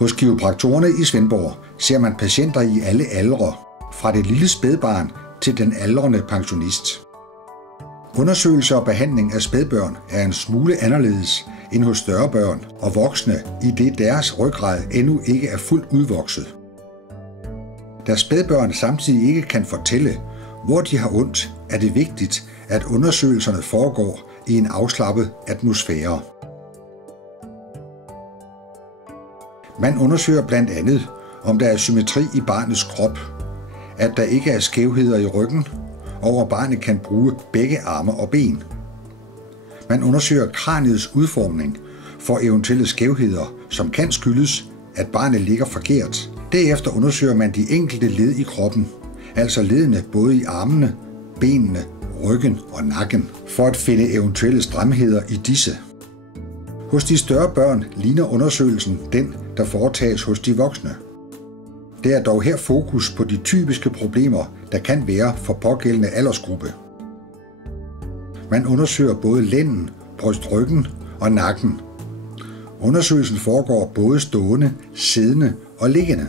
Hos kiropraktorerne i Svendborg ser man patienter i alle aldre, fra det lille spædbarn til den aldrende pensionist. Undersøgelse og behandling af spædbørn er en smule anderledes end hos større børn og voksne, idet deres ryggrad endnu ikke er fuldt udvokset. Da spædbørn samtidig ikke kan fortælle, hvor de har ondt, er det vigtigt, at undersøgelserne foregår i en afslappet atmosfære. Man undersøger blandt andet, om der er symmetri i barnets krop, at der ikke er skævheder i ryggen, og at barnet kan bruge begge arme og ben. Man undersøger kraniets udformning for eventuelle skævheder, som kan skyldes, at barnet ligger forkert. Derefter undersøger man de enkelte led i kroppen, altså ledene både i armene, benene, ryggen og nakken, for at finde eventuelle stramheder i disse. Hos de større børn ligner undersøgelsen den, der foretages hos de voksne. Der er dog her fokus på de typiske problemer, der kan være for pågældende aldersgruppe. Man undersøger både lænden, brystryggen og nakken. Undersøgelsen foregår både stående, siddende og liggende.